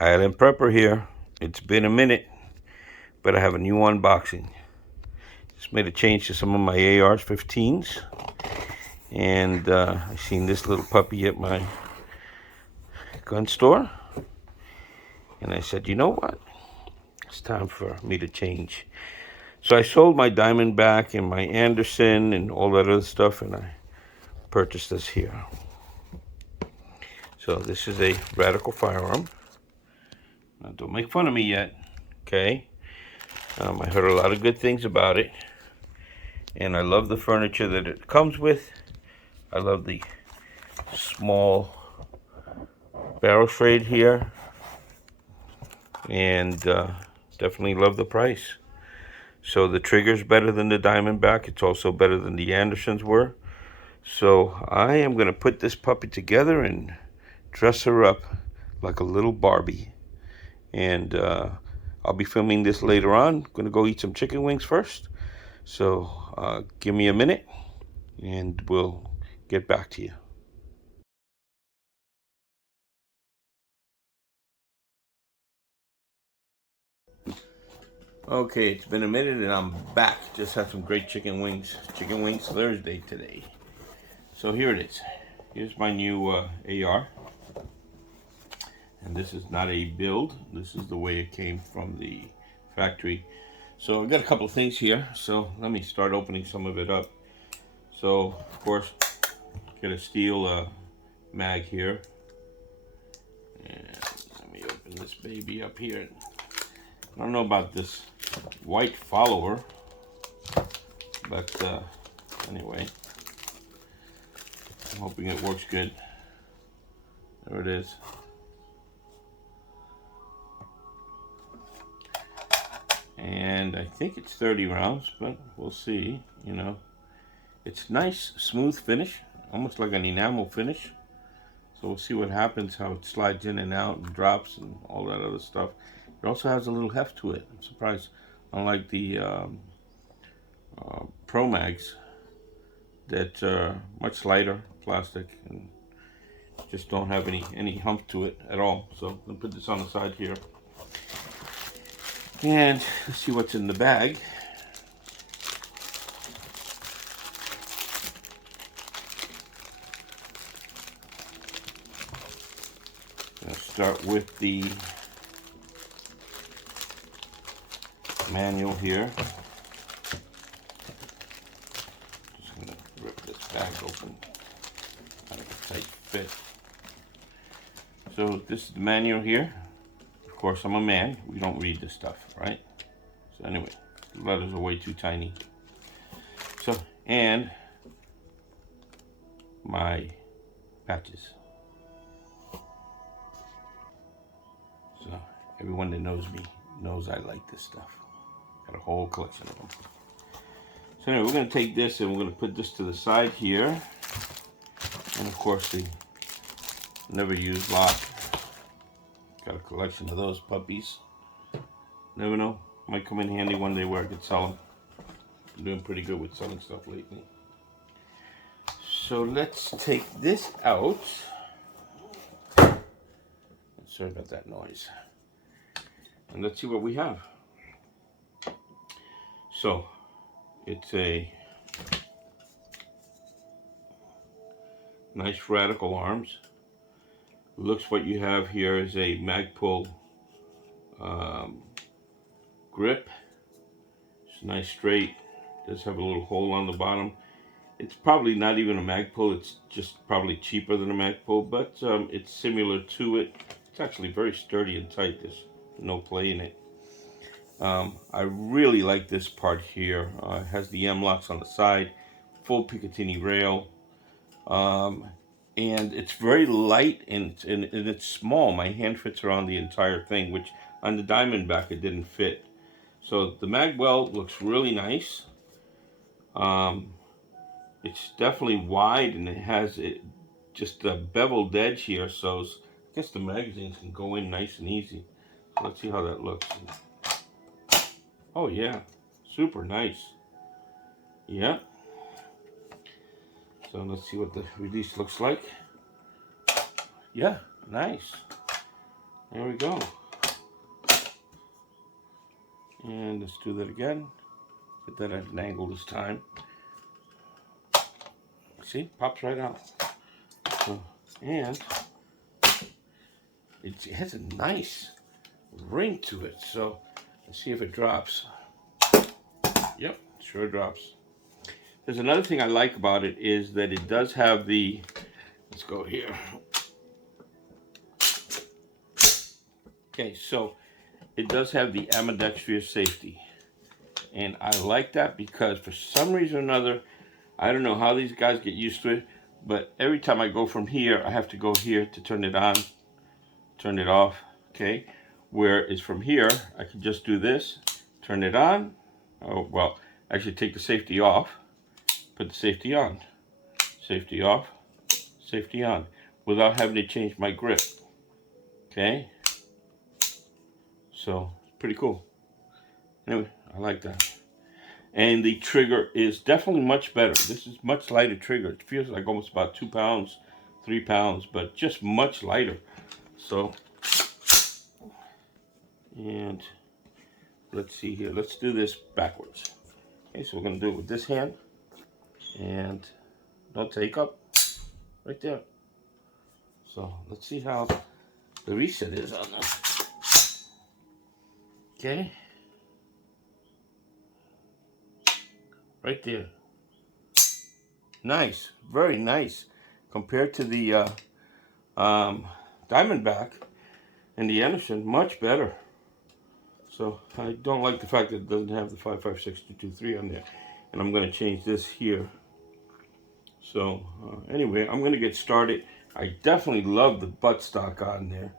Island Prepper here. It's been a minute, but I have a new unboxing. Just made a change to some of my AR15s, and I seen this little puppy at my gun store, and I said, you know what? It's time for me to change. So I sold my Diamondback and my Anderson and all that other stuff, and I purchased this here. So this is a Radical firearm. Now, don't make fun of me yet, okay? I heard a lot of good things about it, and I love the furniture that it comes with. I love the small barrel shade here, and definitely love the price. So the trigger's better than the Diamondback. It's also better than the Andersons were. So I am going to put this puppy together and dress her up like a little Barbie. And I'll be filming this later on. Going to go eat some chicken wings first. So give me a minute and we'll get back to you. Okay, it's been a minute and I'm back. Just had some great chicken wings. Chicken Wings Thursday today. So here it is. Here's my new AR. And this is not a build. This is the way it came from the factory. So I've got a couple of things here. So let me start opening some of it up. So of course, get a steel mag here. And let me open this baby up here. I don't know about this white follower, but anyway, I'm hoping it works good. There it is. And I think it's 30 rounds, but we'll see. You know, it's nice, smooth finish, almost like an enamel finish. So we'll see what happens, how it slides in and out and drops and all that other stuff. It also has a little heft to it. I'm surprised, unlike the Pro Mags, that are much lighter plastic and just don't have any hump to it at all. So I'm gonna put this on the side here. And let's see what's in the bag. I'll start with the manual here. Just gonna rip this bag open. Kind of a tight fit. So this is the manual here. Of course, I'm a man. We don't read this stuff, right? So anyway, the letters are way too tiny. So, and my patches. So everyone that knows me knows I like this stuff. Got a whole collection of them. So anyway, we're going to take this and we're going to put this to the side here. And of course the never used lock. Got a collection of those puppies. Never know, might come in handy one day where I could sell them. I'm doing pretty good with selling stuff lately. So let's take this out. Sorry about that noise. And let's see what we have. So it's a nice Radical arms. Looks what you have here is a Magpul grip. It's nice straight. Does have a little hole on the bottom. It's probably not even a Magpul. It's just probably cheaper than a Magpul, but it's similar to it. It's actually very sturdy and tight. There's no play in it. I really like this part here. It has the M-locks on the side, full Picatinny rail, and it's very light and it's small. My hand fits around the entire thing, which on the Diamondback it didn't fit. So the mag weld looks really nice. It's definitely wide and it has just a beveled edge here, so I guess the magazines can go in nice and easy. So let's see how that looks. Oh yeah, super nice. Yeah. So let's see what the release looks like. Yeah, nice. There we go. And let's do that again. Put that at an angle this time. See, pops right out. So, and it has a nice ring to it. So let's see if it drops. Yep, sure drops. There's another thing I like about it is that it does have the, let's go here. Okay, so it does have the ambidextrous safety. And I like that because for some reason or another, I don't know how these guys get used to it, but every time I go from here, I have to go here to turn it on, turn it off, okay? Whereas from here, I can just do this, turn it on. Oh, well, actually take the safety off, put the safety on, safety off, safety on, without having to change my grip, okay? So, pretty cool. Anyway, I like that. And the trigger is definitely much better. This is much lighter trigger. It feels like almost about 2 pounds, 3 pounds, but just much lighter. So, and let's see here. Let's do this backwards. Okay, so we're going to do it with this hand. And don't take up. Right there. So, let's see how the reset is on this. Okay. Right there. Nice. Very nice. Compared to the Diamondback and the Anderson, much better. So I don't like the fact that it doesn't have the 5.56-223 on there. And I'm going to change this here. So anyway, I'm going to get started. I definitely love the buttstock on there.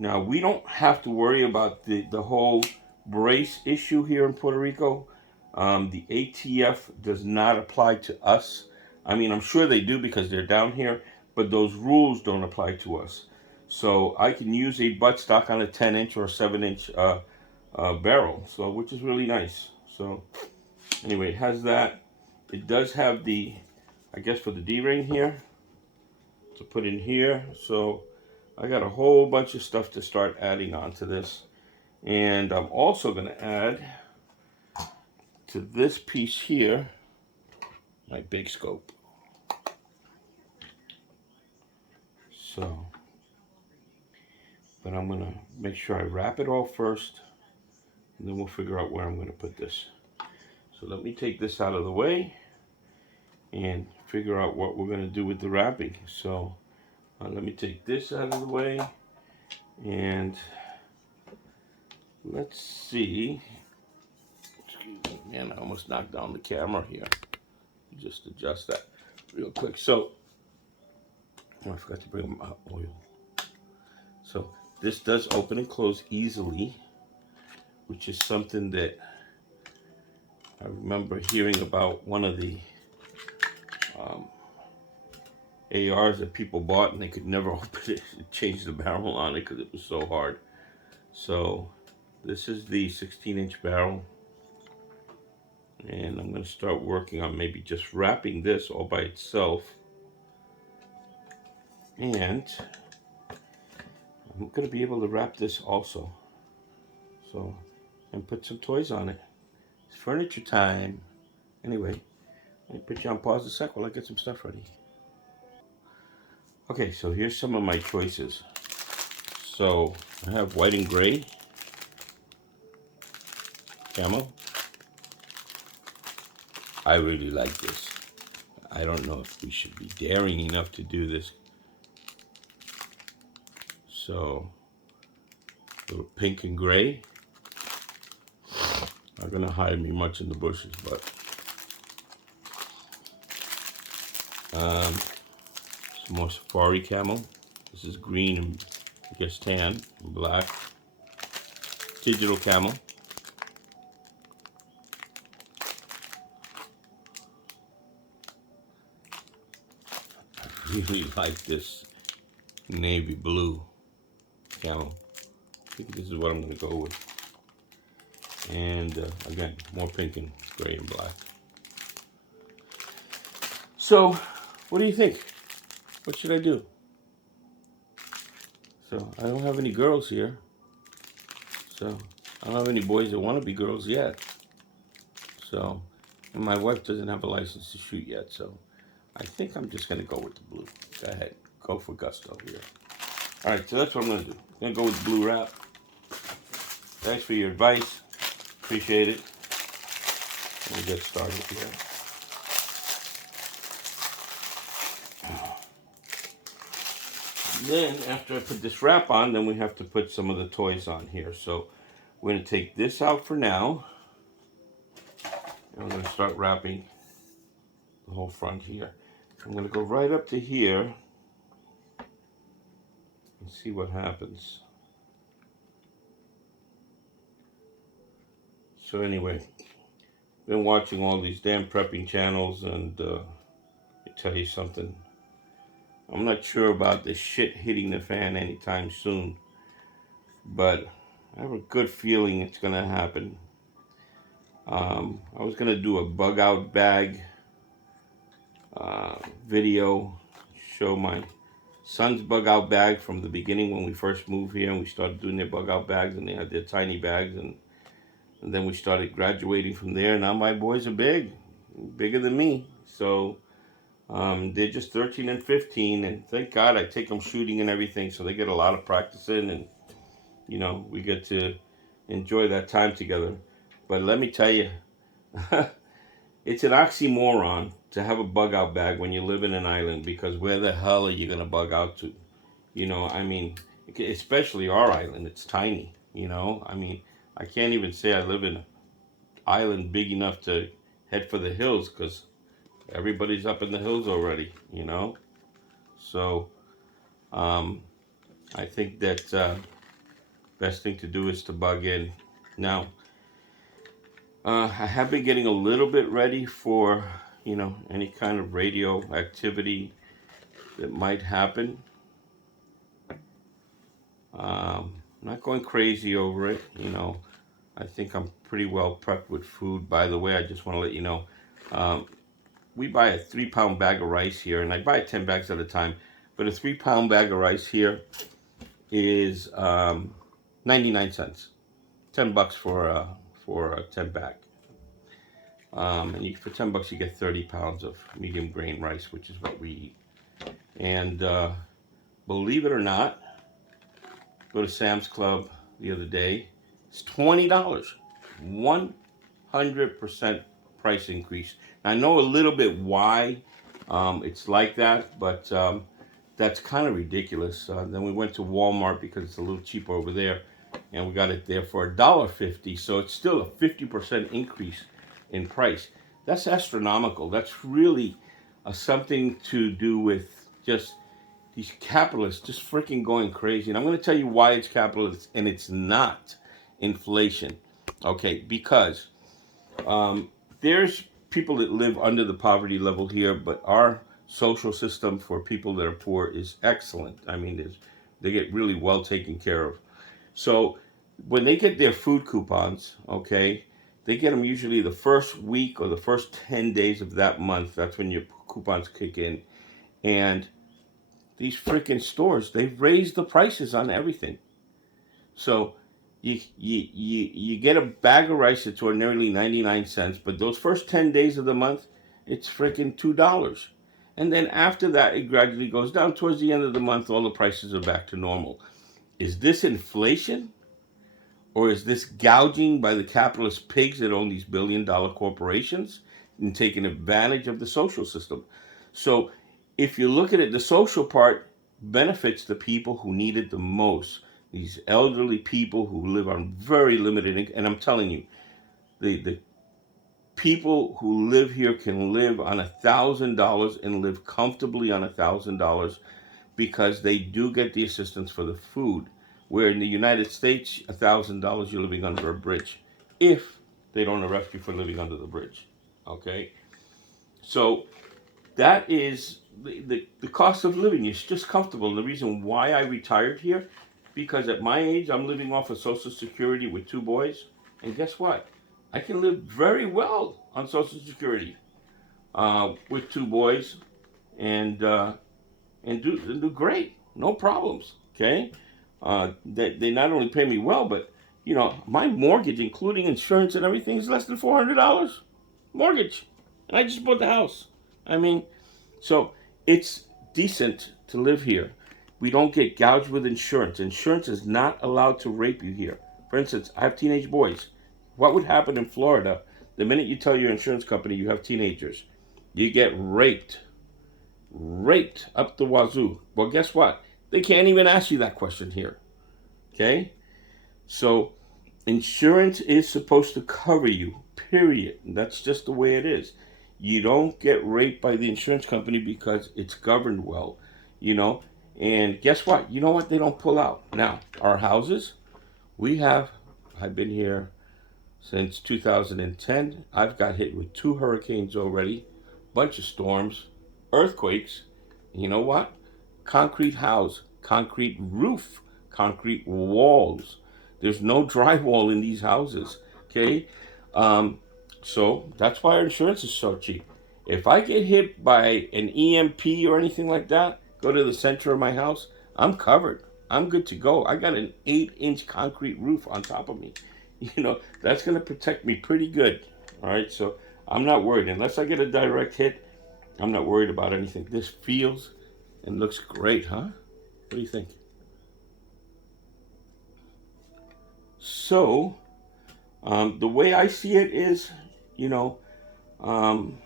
Now, we don't have to worry about the whole brace issue here in Puerto Rico. The ATF does not apply to us. I mean, I'm sure they do because they're down here, but those rules don't apply to us. So I can use a buttstock on a 10-inch or 7-inch barrel, so which is really nice. So anyway, it has that. It does have the, I guess, for the D-ring here to put in here. So I got a whole bunch of stuff to start adding onto this. And I'm also going to add to this piece here my big scope. So, but I'm going to make sure I wrap it all first, and then we'll figure out where I'm going to put this. So let me take this out of the way and figure out what we're going to do with the wrapping. So let me take this out of the way, and let's see. Excuse me, man, I almost knocked down the camera here. Just adjust that real quick. So, oh, I forgot to bring my oil. So this does open and close easily, which is something that I remember hearing about one of the ARs that people bought and they could never open it and change the barrel on it because it was so hard. So this is the 16-inch barrel, and I'm going to start working on maybe just wrapping this all by itself, and I'm going to be able to wrap this also, so, and put some toys on it. It's furniture time. Anyway, let me put you on pause a sec while I get some stuff ready. Okay, so here's some of my choices. So I have white and gray camo. I really like this. I don't know if we should be daring enough to do this. So a little pink and gray. Not gonna hide me much in the bushes, but some more safari camo. This is green and I guess tan and black. Digital camo. I really like this navy blue camo. I think this is what I'm gonna go with. And again, more pink and gray and black. So, what do you think? What should I do? So I don't have any girls here. So I don't have any boys that want to be girls yet. So, and my wife doesn't have a license to shoot yet. So I think I'm just going to go with the blue. Go ahead. Go for gusto here. All right, so that's what I'm going to do. I'm going to go with the blue wrap. Thanks for your advice. Appreciate it. We'll get started here. Then, after I put this wrap on, then we have to put some of the toys on here. So we're going to take this out for now. And we're going to start wrapping the whole front here. I'm going to go right up to here and see what happens. So anyway, been watching all these damn prepping channels, and let me tell you something. I'm not sure about this shit hitting the fan anytime soon, but I have a good feeling it's gonna happen. I was gonna do a bug out bag video, show my son's bug out bag from the beginning when we first moved here and we started doing their bug out bags, and they had their tiny bags, and then we started graduating from there. Now my boys are bigger than me. So they're just 13 and 15, and thank God I take them shooting and everything, so they get a lot of practice in, and you know, we get to enjoy that time together. But let me tell you, it's an oxymoron to have a bug out bag when you live in an island, because where the hell are you gonna bug out to? You know, I mean, especially our island, it's tiny, you know? I mean, I can't even say I live in an island big enough to head for the hills, because everybody's up in the hills already, you know? So, I think that best thing to do is to bug in. Now, I have been getting a little bit ready for, you know, any kind of radio activity that might happen. Not going crazy over it, you know. I think I'm pretty well prepped with food. By the way, I just want to let you know, we buy a 3-pound bag of rice here, and I buy 10 bags at a time. But a 3-pound bag of rice here is 99 cents, $10 for a 10 bag. And for $10 you get 30 pounds of medium grain rice, which is what we eat. And believe it or not, go to Sam's Club the other day. It's $20, 100% price increase. I know a little bit why it's like that, but that's kind of ridiculous. Then we went to Walmart because it's a little cheaper over there, and we got it there for $1.50. So it's still a 50% increase in price. That's astronomical. That's really something to do with just these capitalists just freaking going crazy. And I'm going to tell you why it's capitalist and it's not inflation. Okay, because there's people that live under the poverty level here, but our social system for people that are poor is excellent. I mean, they get really well taken care of. So when they get their food coupons, okay, they get them usually the first week or the first 10 days of that month. That's when your coupons kick in. And these freaking stores, they've raised the prices on everything. So you get a bag of rice that's ordinarily 99 cents, but those first 10 days of the month, it's freaking $2. And then after that, it gradually goes down. Towards the end of the month, all the prices are back to normal. Is this inflation? Or is this gouging by the capitalist pigs that own these billion-dollar corporations and taking advantage of the social system? So if you look at it, the social part benefits the people who need it the most. These elderly people who live on very limited income. And I'm telling you, the people who live here can live on $1,000 and live comfortably on $1,000 because they do get the assistance for the food. Where in the United States, $1,000 you're living under a bridge, if they don't arrest you for living under the bridge. Okay, so that is the cost of living. It's just comfortable. And the reason why I retired here, because at my age, I'm living off of Social Security with 2 boys, and guess what? I can live very well on Social Security with 2 boys, and do great, no problems. Okay. They not only pay me well, but you know, my mortgage, including insurance and everything, is less than $400 mortgage, and I just bought the house. I mean, so it's decent to live here. We don't get gouged with insurance. Insurance is not allowed to rape you here. For instance, I have teenage boys. What would happen in Florida the minute you tell your insurance company you have teenagers? You get raped. Raped up the wazoo. Well, guess what? They can't even ask you that question here. Okay? So, insurance is supposed to cover you, period. That's just the way it is. You don't get raped by the insurance company because it's governed well, you know. And guess what? You know what? They don't pull out. Now, our houses, I've been here since 2010. I've got hit with 2 hurricanes already, bunch of storms, earthquakes. You know what? Concrete house, concrete roof, concrete walls. There's no drywall in these houses. Okay, um, so that's why our insurance is so cheap. If I get hit by an EMP or anything like that, go to the center of my house, I'm covered. I'm good to go. I got an 8-inch concrete roof on top of me. You know, that's going to protect me pretty good. All right, so I'm not worried. Unless I get a direct hit, I'm not worried about anything. This feels and looks great, huh? What do you think? So, the way I see it is, you know, um,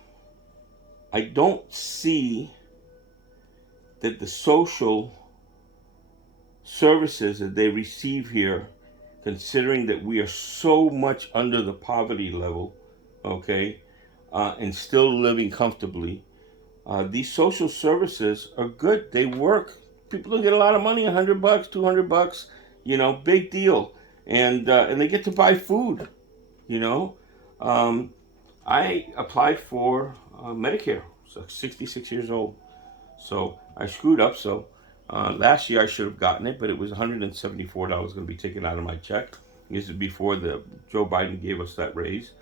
I don't see that the social services that they receive here, considering that we are so much under the poverty level, okay, and still living comfortably, these social services are good. They work. People don't get a lot of money, $100, $200, you know, big deal, and they get to buy food, you know. Um, I applied for Medicare, so 66 years old. So I screwed up. So last year I should have gotten it, but it was $174 going to be taken out of my check. This is before the Joe Biden gave us that raise,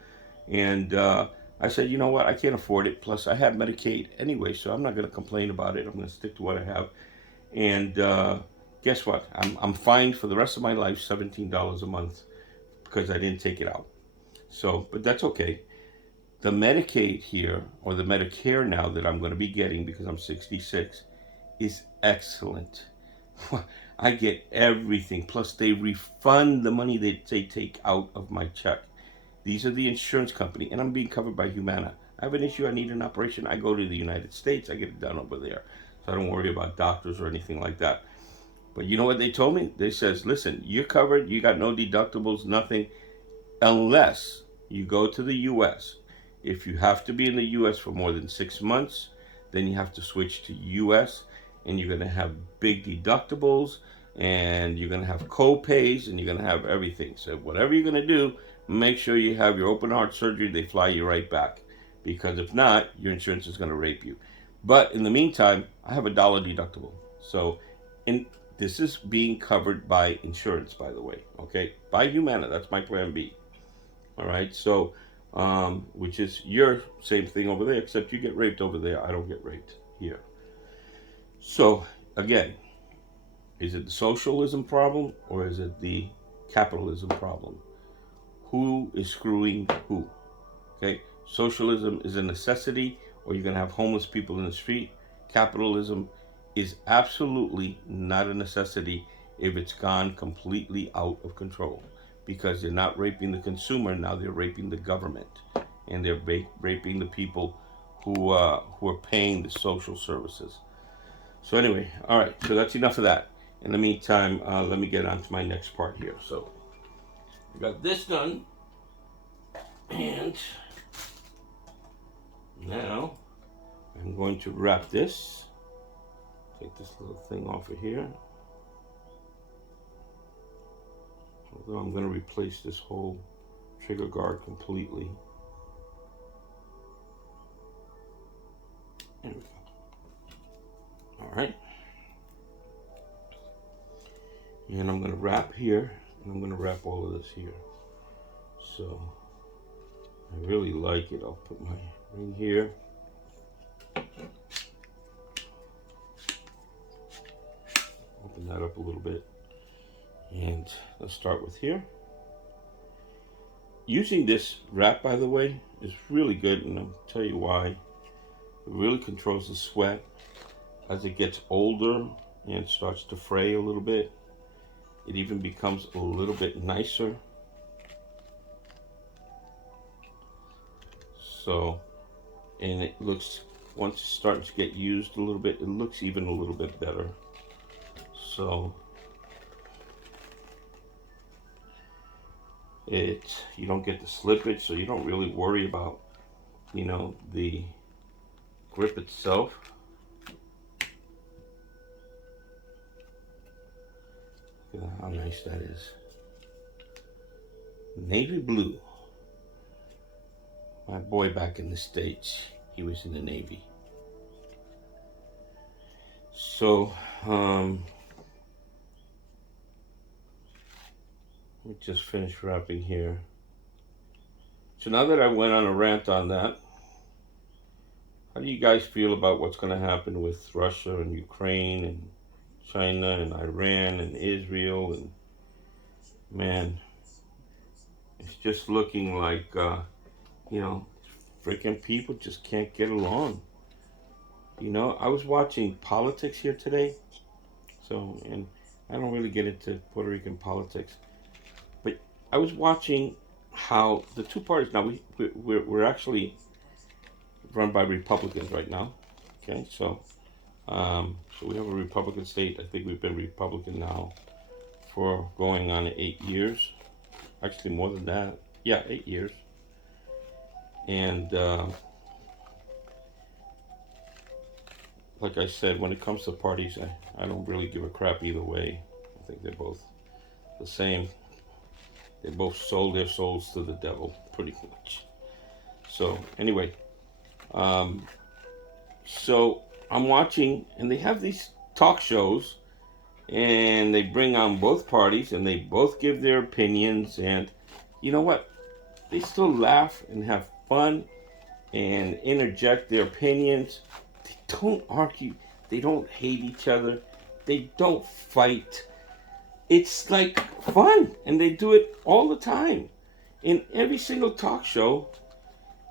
and I said, you know what, I can't afford it. Plus, I have Medicaid anyway, so I'm not going to complain about it. I'm going to stick to what I have. And guess what? I'm fined for the rest of my life $17 a month because I didn't take it out. So, but that's okay. The Medicaid here, or the Medicare now that I'm going to be getting because I'm 66, is excellent. I get everything. Plus, they refund the money that they take out of my check. These are the insurance company, and I'm being covered by Humana. I have an issue, I need an operation, I go to the United States, I get it done over there. So I don't worry about doctors or anything like that. But you know what they told me? They says, listen, you're covered, you got no deductibles, nothing, unless you go to the U.S. If you have to be in the U.S. for more than 6 months, then you have to switch to U.S. and you're going to have big deductibles and you're going to have co-pays and you're going to have everything. So whatever you're going to do, make sure you have your open heart surgery. They fly you right back, because if not, your insurance is going to rape you. But in the meantime, I have $1 deductible. So this is being covered by insurance, by the way, okay? By Humana, that's my plan B. All right, so which is your same thing over there, except you get raped over there. I don't get raped here. So again, is it the socialism problem or is it the capitalism problem? Who is screwing who? Okay, socialism is a necessity, or you're going to have homeless people in the street. Capitalism is absolutely not a necessity if it's gone completely out of control, because they're not raping the consumer, now they're raping the government, and they're raping the people who are paying the social services. So anyway, all right, so that's enough of that. In the meantime, let me get on to my next part here. So I got this done, and now I'm going to wrap this. Take this little thing off of here. Although I'm going to replace this whole trigger guard completely. There we go. All right. And I'm going to wrap here, and I'm going to wrap all of this here. So I really like it. I'll put my ring here. Open that up a little bit. And let's start with here. Using this wrap, by the way, is really good, and I'll tell you why. It really controls the sweat. As it gets older and starts to fray a little bit, it even becomes a little bit nicer. So, and it looks, once it's starting to get used a little bit, it looks even a little bit better. So, you don't get the slippage, so you don't really worry about, you know, the grip itself. Look at how nice that is. Navy blue. My boy back in the States, he was in the Navy. So, we just finished wrapping here. So now that I went on a rant on that, how do you guys feel about what's going to happen with Russia and Ukraine and China and Iran and Israel? And man, it's just looking like, you know, freaking people just can't get along. You know, I was watching politics here today. So, and I don't really get into Puerto Rican politics, but I was watching how the two parties, now we're actually run by Republicans right now. Okay, so we have a Republican state. I think we've been Republican now for going on 8 years. Actually, more than that. Yeah, 8 years. And like I said, when it comes to parties, I don't really give a crap either way. I think they're both the same. They both sold their souls to the devil, pretty much. So anyway, so I'm watching, and they have these talk shows, and they bring on both parties, and they both give their opinions, and you know what? They still laugh and have fun and interject their opinions. They don't argue. They don't hate each other. They don't fight. It's like fun, and they do it all the time. In every single talk show,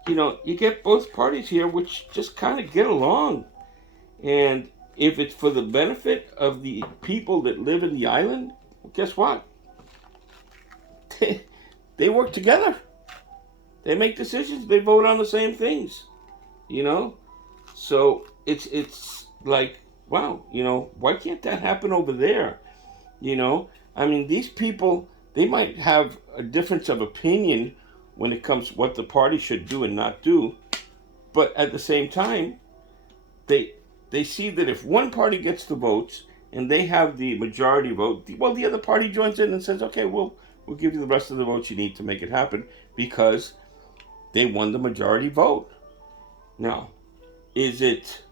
you know, you get both parties here which just kind of get along. And if it's for the benefit of the people that live in the island, well, guess what? They work together. They make decisions. They vote on the same things, you know? So it's like, wow, you know, why can't that happen over there? You know, I mean, these people, they might have a difference of opinion when it comes to what the party should do and not do. But at the same time, they see that if one party gets the votes and they have the majority vote, well, the other party joins in and says, okay, we'll give you the rest of the votes you need to make it happen because they won the majority vote. Now, is it,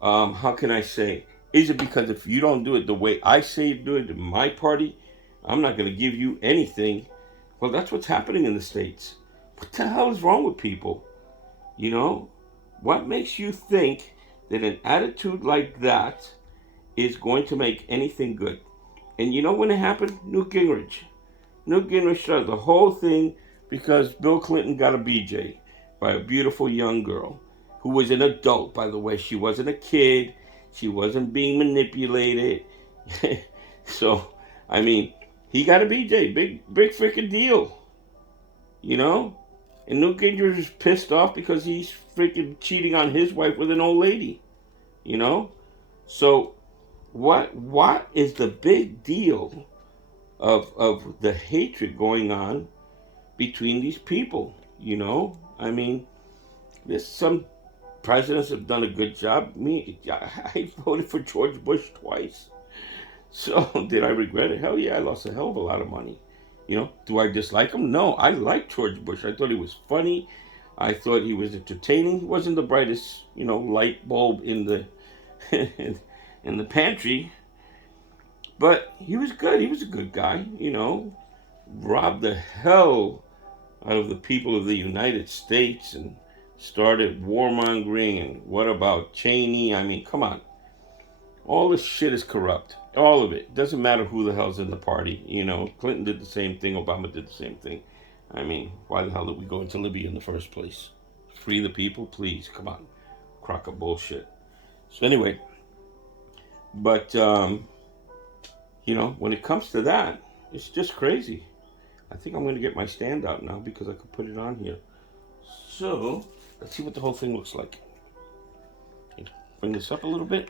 how can I say, is it because if you don't do it the way I say you do it in my party, I'm not going to give you anything? Well, that's what's happening in the States. What the hell is wrong with people? You know, what makes you think that an attitude like that is going to make anything good? And you know when it happened? Newt Gingrich. Newt Gingrich started the whole thing because Bill Clinton got a BJ by a beautiful young girl who was an adult, by the way. She wasn't a kid. She wasn't being manipulated. So, I mean, he got a BJ. Big freaking deal. You know? And Newt Gingrich is pissed off because he's freaking cheating on his wife with an old lady. You know? So, what is the big deal of the hatred going on between these people? You know? I mean, there's some presidents have done a good job. I voted for George Bush twice. So, did I regret it? Hell yeah, I lost a hell of a lot of money. You know, do I dislike him? No, I liked George Bush. I thought he was funny. I thought he was entertaining. He wasn't the brightest, you know, light bulb in the in the pantry. But he was good. He was a good guy, you know. Robbed the hell out of the people of the United States and started warmongering. And what about Cheney? I mean, come on. All this shit is corrupt. All of it. Doesn't matter who the hell's in the party. You know, Clinton did the same thing. Obama did the same thing. I mean, why the hell did we go into Libya in the first place? Free the people? Please, come on. Crock of bullshit. So anyway, but, you know, when it comes to that, it's just crazy. I think I'm going to get my stand out now because I could put it on here. So, let's see what the whole thing looks like. Bring this up a little bit.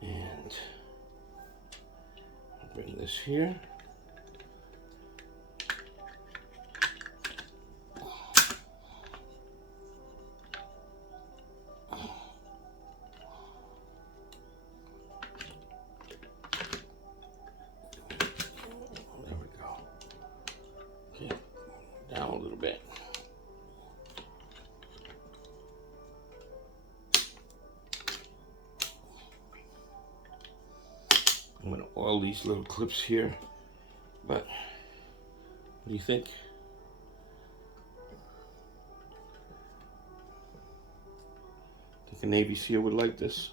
And bring this here. There we go. Okay, down a little bit. I'm going to oil these little clips here, but what do you think? Think a Navy SEAL would like this?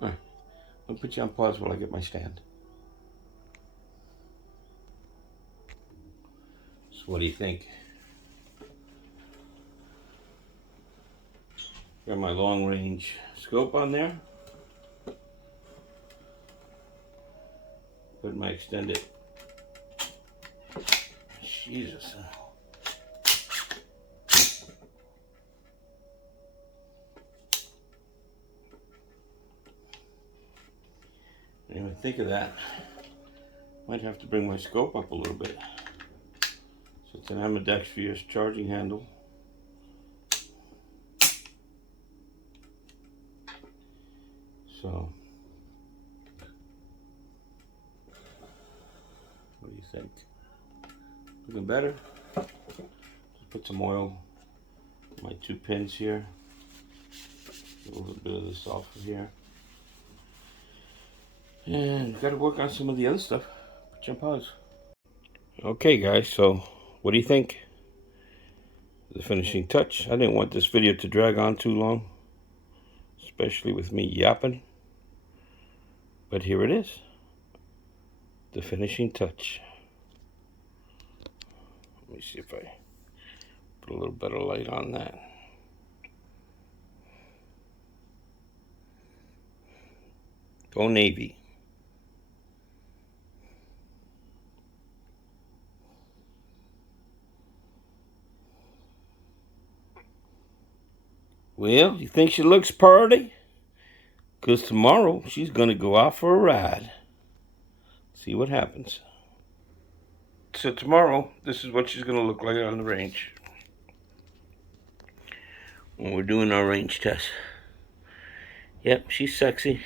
All right, I'll put you on pause while I get my stand. So what do you think? Got my long range scope on there. Put my extended. Jesus. Didn't even think of that. Might have to bring my scope up a little bit. So it's an ambidextrous charging handle. So, what do you think? Looking better? Just put some oil on my 2 pins here. Get a little bit of this off of here. And got to work on some of the other stuff. Put you on pause. Okay, guys, so what do you think? The finishing touch. I didn't want this video to drag on too long, especially with me yapping. But here it is. The finishing touch. Let me see if I put a little better light on that. Go Navy. Well, you think she looks pretty? Because tomorrow she's going to go out for a ride. See what happens. So tomorrow, this is what she's going to look like on the range. When we're doing our range test. Yep, she's sexy.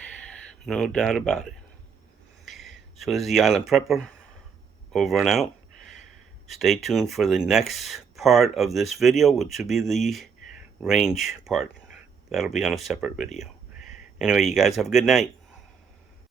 No doubt about it. So this is the Island Prepper. Over and out. Stay tuned for the next part of this video, which will be the range part. That'll be on a separate video. Anyway, you guys have a good night.